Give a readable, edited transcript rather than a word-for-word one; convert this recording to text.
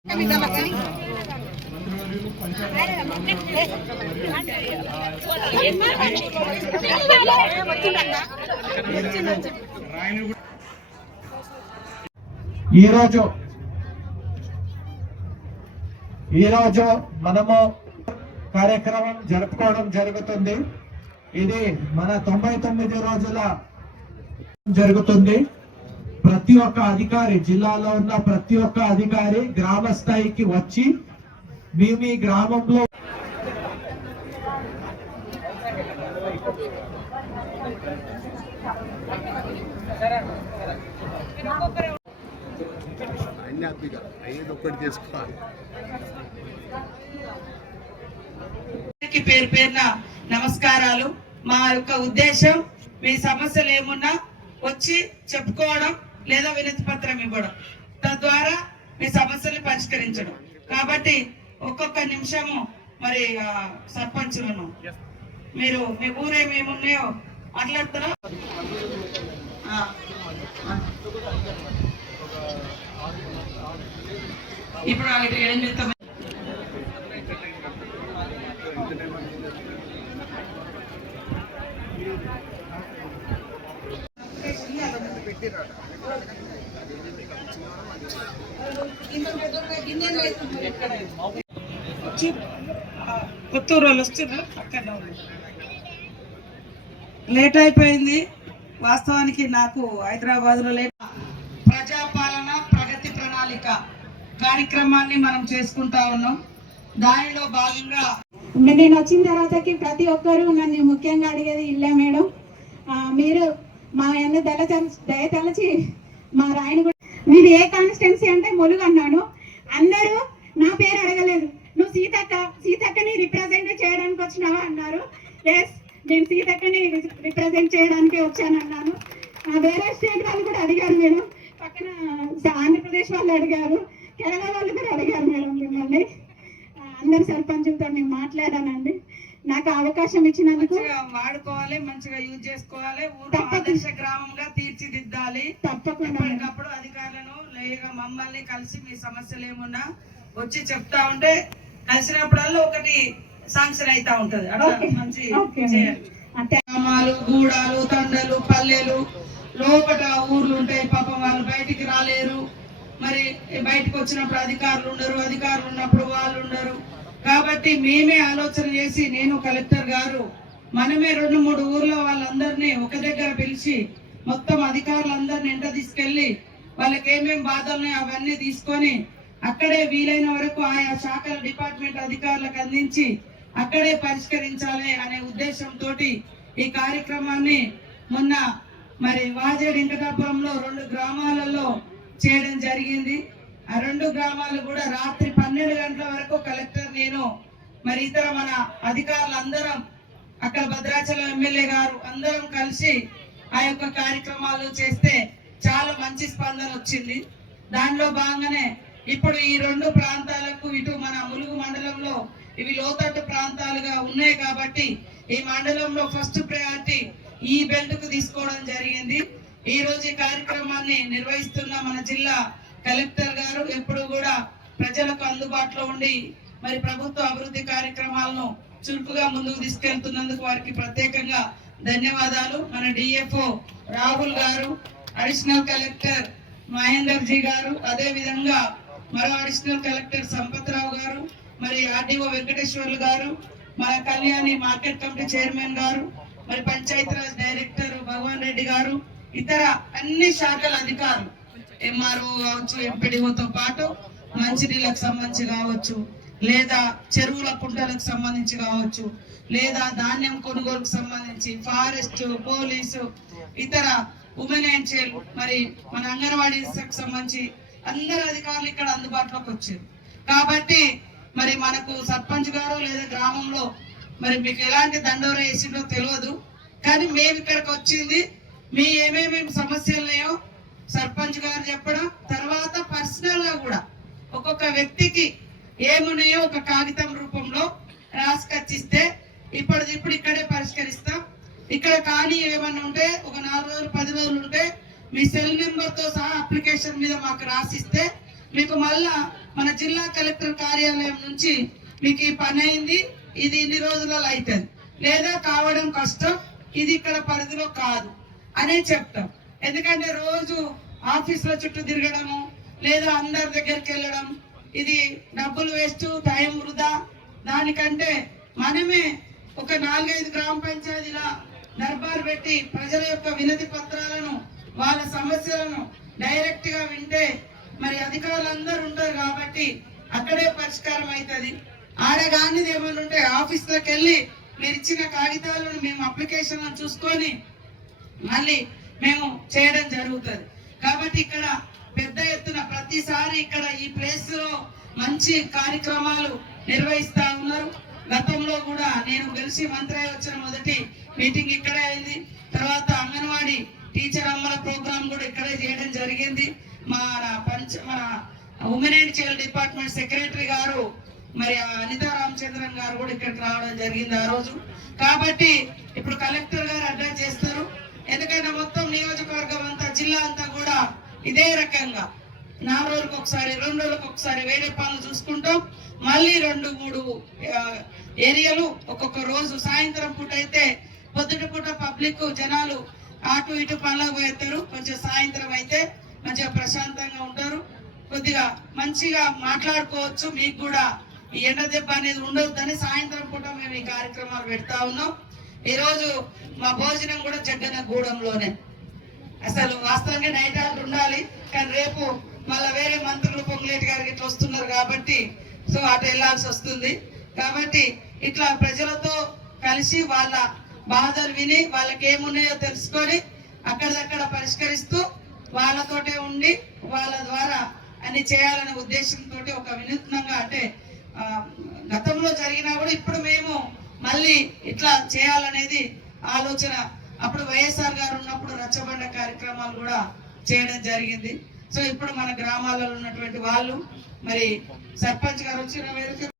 ఈరోజు మనము కార్యక్రమం జరుపుకోవడం జరుగుతుంది. ఇది మన 99 రోజుల జరుగుతుంది. ప్రతి ఒక్క అధికారి, జిల్లాలో ఉన్న ప్రతి ఒక్క అధికారి గ్రామ స్థాయికి వచ్చి మీ గ్రామంలో పేరు పేరున నమస్కారాలు. మా యొక్క ఉద్దేశం మీ సమస్యలు ఏమున్నా వచ్చి చెప్పుకోవడం లేదా వినతి పత్రం ఇవ్వడం, తద్వారా మీ సమస్యలు పరిష్కరించడం. కాబట్టి ఒక్కొక్క నిమిషము మరి సర్పంచులను మీరు మీ ఊరేమేమున్నాయో మాట్లాడుతారా? ఇప్పుడు 8 కొత్తూరు వాళ్ళు వస్తున్నారు. లేట్ అయిపోయింది. వాస్తవానికి నాకు హైదరాబాద్లో ప్రజాపాలన ప్రగతి ప్రణాళిక కార్యక్రమాన్ని మనం చేసుకుంటా ఉన్నాం. దానిలో భాగంగా నేను వచ్చిన తర్వాతకి ప్రతి ఒక్కరు నన్ను ముఖ్యంగా అడిగేది ఇల్లే మేడం, మీరు మా అన్న దయతలచి మా రాయనగూడ మీది ఏ కాన్స్టిట్యున్సీ అంటే ములుగు అన్నాను. అందరూ నా పేరు అడగలేదు, నువ్వు సీతక్కని రిప్రజెంట్ చేయడానికి వచ్చినావా అన్నారు. ఎస్, నేను సీతక్కని రిప్రజెంట్ చేయడానికి వచ్చానన్నాను. వేరే స్టేట్ వాళ్ళు కూడా అడిగారు మేడం, పక్కన ఆంధ్రప్రదేశ్ వాళ్ళు అడిగారు, కేరళ వాళ్ళు కూడా అడిగారు మేడం మిమ్మల్ని. అందరు సర్పంచులతో నేను మాట్లాడానండి. నాకు అవకాశం ఇచ్చినందుకు వాడుకోవాలి, మంచిగా యూజ్ చేసుకోవాలి, ఆదర్శ గ్రామంగా తీర్చిదిద్దాలి. తప్పకుండా అప్పుడు అధికారులను లేక మమ్మల్ని కలిసి మీ సమస్యలు ఏమున్నా వచ్చి చెప్తా ఉంటే కలిసినప్పుడల్లా ఒకటి శాంక్షన్ అయితా ఉంటది. అట్లా మంచి గ్రామాలు, గూడాలు, తండలు, పల్లెలు లోపల ఊర్లు ఉంటాయి. పాపం వాళ్ళు బయటికి రాలేరు. మరి బయటకు వచ్చినప్పుడు అధికారులు ఉన్నప్పుడు వాళ్ళు ఉండరు. కాబట్టి మేమే ఆలోచన చేసి నేను కలెక్టర్ గారు మనమే 2-3 ఊర్లో వాళ్ళందరినీ ఒక దగ్గర పిలిచి మొత్తం అధికారులందరినీ ఎంట తీసుకెళ్లి వాళ్ళకి ఏమేమి బాధలు ఉన్నాయో అవన్నీ తీసుకొని అక్కడే వీలైన వరకు ఆయా శాఖల డిపార్ట్మెంట్ అధికారులకు అందించి అక్కడే పరిష్కరించాలి అనే ఉద్దేశంతో ఈ కార్యక్రమాన్ని మొన్న మరి వాజేడు వెంకటాపురంలో 2 గ్రామాలలో చేయడం జరిగింది. ఆ 2 గ్రామాలు కూడా రాత్రి 12 గంటల వరకు కలెక్టర్, నేను మరి ఇతర మన అధికారులందరం అక్కడ భద్రాచలం ఎమ్మెల్యే గారు అందరం కలిసి ఆ యొక్క కార్యక్రమాలు చేస్తే చాలా మంచి స్పందన వచ్చింది. దానిలో భాగంగానే ఇప్పుడు ఈ 2 ప్రాంతాలకు ఇటు మన ములుగు మండలంలో ఇవి లోతట్టు ప్రాంతాలుగా ఉన్నాయి కాబట్టి ఈ మండలంలో ఫస్ట్ ప్రయారిటీ ఈ బెల్ట్ కు తీసుకోవడం జరిగింది. ఈ రోజు ఈ కార్యక్రమాన్ని నిర్వహిస్తున్న మన జిల్లా కలెక్టర్ గారు ఎప్పుడు కూడా ప్రజలకు అందుబాటులో ఉండి మరి ప్రభుత్వ అభివృద్ధి కార్యక్రమాలను చురుకుగా ముందుకు తీసుకెళ్తున్నందుకు వారికి ప్రత్యేకంగా ధన్యవాదాలు. మన డిఎఫ్ఓ రాహుల్ గారు, అడిషనల్ కలెక్టర్ మహేందర్ జీ గారు, అదే విధంగా మరో అడిషనల్ కలెక్టర్ సంపత్రావు గారు, మరి ఆర్డీఓ వెంకటేశ్వర్లు గారు, మన కళ్యాణి మార్కెట్ కమిటీ చైర్మన్ గారు, మరి పంచాయతీరాజ్ డైరెక్టర్ భగవాన్ రెడ్డి గారు, ఇతర అన్ని శాఖల అధికారులు, ఎంఆర్ఓ కావచ్చు, ఎంపీడీఓతో పాటు మంచినీళ్ళకు సంబంధించి కావచ్చు, లేదా చెరువుల కుంటలకు సంబంధించి కావచ్చు, లేదా ధాన్యం కొనుగోలుకు సంబంధించి ఫారెస్ట్, పోలీసు, ఇతర ఉమెన్ అండ్ చైల్డ్, మరి మన అంగన్వాడీకి సంబంధించి అందరు అధికారులు ఇక్కడ అందుబాటులోకి వచ్చారు. కాబట్టి మరి మనకు సర్పంచ్ గారు లేదా గ్రామంలో మరి మీకు ఎలాంటి దండోర వేసిందో తెలియదు, కానీ మేము ఇక్కడికి వచ్చింది మీ ఏమేమి సమస్యలు ఉన్నాయో సర్పంచ్ గారు చెప్పడం, తర్వాత పర్సనల్ గా కూడా ఒక్కొక్క వ్యక్తికి ఏమున్నాయో ఒక కాగితం రూపంలో రాసుకొచ్చిస్తే ఇప్పుడు ఇక్కడే పరిష్కరిస్తాం. ఇక్కడ కానీ ఏమన్నా ఉంటే ఒక 4 రోజులు 10 రోజులు ఉంటే మీ సెల్ నెంబర్ తో సహా అప్లికేషన్ మీద మాకు రాసిస్తే మీకు మళ్ళా మన జిల్లా కలెక్టర్ కార్యాలయం నుంచి మీకు ఈ పని అయింది, ఇది ఇన్ని రోజులలో అవుతుంది, లేదా కావడం కష్టం, ఇది ఇక్కడ పరిధిలో కాదు అనే చెప్తాం. ఎందుకంటే రోజు ఆఫీసుల చుట్టూ తిరగడము లేదా అందరి దగ్గరికి వెళ్ళడం ఇది డబ్బులు వేస్ట్, టైం వృధా. దానికంటే మనమే ఒక 4-5 గ్రామ పంచాయతీల దర్బార్ పెట్టి ప్రజల యొక్క వినతి పత్రాలను వాళ్ళ సమస్యలను డైరెక్ట్ గా వింటే మరి అధికారులందరూ ఉంటారు కాబట్టి అక్కడే పరిష్కారం అవుతుంది. ఆడగానిది ఏమైనా ఉంటే ఆఫీసులకు వెళ్ళి మీరు ఇచ్చిన కాగితాలను మేము అప్లికేషన్ చూసుకొని మళ్ళీ మేము చేయడం జరుగుతుంది. కాబట్టి ఇక్కడ పెద్ద ఎత్తున ప్రతిసారి ఇక్కడ ఈ ప్లేస్ లో మంచి కార్యక్రమాలు నిర్వహిస్తా ఉన్నారు. గతంలో కూడా నేను గెలిచి మంత్రి వచ్చిన మొదటి మీటింగ్ ఇక్కడే అయింది. తర్వాత అంగన్వాడీ టీచర్ అమ్మల ప్రోగ్రామ్ కూడా ఇక్కడే చేయడం జరిగింది. మన women and child department secretary గారు మరి అనితా రామచంద్రన్ గారు కూడా ఇక్కడికి రావడం జరిగింది ఆ రోజు. కాబట్టి ఇప్పుడు కలెక్టర్ గారు అడ్రస్ చేస్తారు. ఎందుకంటే మొత్తం నియోజకవర్గం అంతా జిల్లా అంతా కూడా ఇదే రకంగా 4 రోజులకు ఒకసారి 2 రోజులకు ఒకసారి వేరే పనులు చూసుకుంటాం. మళ్ళీ 2-3 ఏరియాలు ఒక్కొక్క రోజు సాయంత్రం పూట అయితే పొద్దుట పూట పబ్లిక్ జనాలు అటు ఇటు పనులకు పోతారు. కొంచెం సాయంత్రం అయితే మంచిగా ప్రశాంతంగా ఉంటారు, కొద్దిగా మంచిగా మాట్లాడుకోవచ్చు. మీకు కూడా ఈ ఎండ దెబ్బ అనేది ఉండొద్దని సాయంత్రం పూట మేము ఈ కార్యక్రమాలు పెడతా ఉన్నాం. ఈ రోజు మా భోజనం కూడా జగ్గనగూడెంలోనే. అసలు వాస్తవంగా నైట్ అవుట్ ఉండాలి, కానీ రేపు మళ్ళీ వేరే మంత్రులు పొంగులేటి గారికి ఇట్లా వస్తున్నారు కాబట్టి సో అటు వెళ్లాల్సి వస్తుంది. కాబట్టి ఇట్లా ప్రజలతో కలిసి వాళ్ళ బాధలు విని వాళ్ళకి ఏమున్నాయో తెలుసుకొని అక్కడిదక్కడ పరిష్కరిస్తూ వాళ్ళతోటే ఉండి వాళ్ళ ద్వారా అన్ని చేయాలనే ఉద్దేశంతో ఒక వినూత్నంగా అంటే గతంలో జరిగినా కూడా ఇప్పుడు మేము మళ్ళీ ఇట్లా చేయాలనేది ఆలోచన. అప్పుడు వైఎస్ఆర్ గారు ఉన్నప్పుడు రచ్చబండ కార్యక్రమాలు కూడా చేయడం జరిగింది. సో ఇప్పుడు మన గ్రామాలలో ఉన్నటువంటి వాళ్ళు మరి సర్పంచ్ గారు వచ్చిన